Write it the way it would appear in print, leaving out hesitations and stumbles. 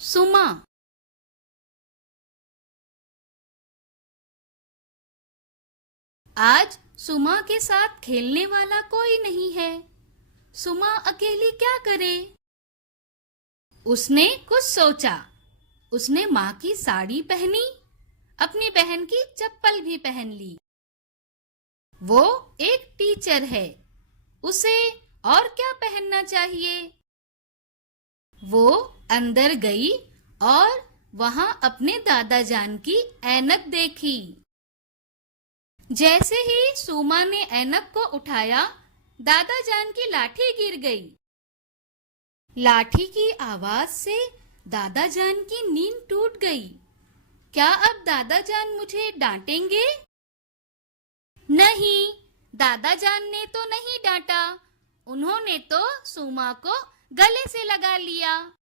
सुमा। आज सुमा के साथ खेलने वाला कोई नहीं है। सुमा अकेली क्या करे? उसने कुछ सोचा। उसने माँ की साड़ी पहनी, अपनी बहन की चप्पल भी पहन ली। वो एक टीचर है, उसे और क्या पहनना चाहिए? वो अंदर गई और वहां अपने दादा जान की ऐनक देखी। जैसे ही सुमा ने ऐनक को उठाया, दादा जान की लाठी गिर गई। लाठी की आवाज से दादा जान की नींद टूट गई। क्या अब दादा जान मुझे डांटेंगे? नहीं, दादा जान ने तो नहीं डांटा। उन्होंने तो सुमा को गले से लगा लिया।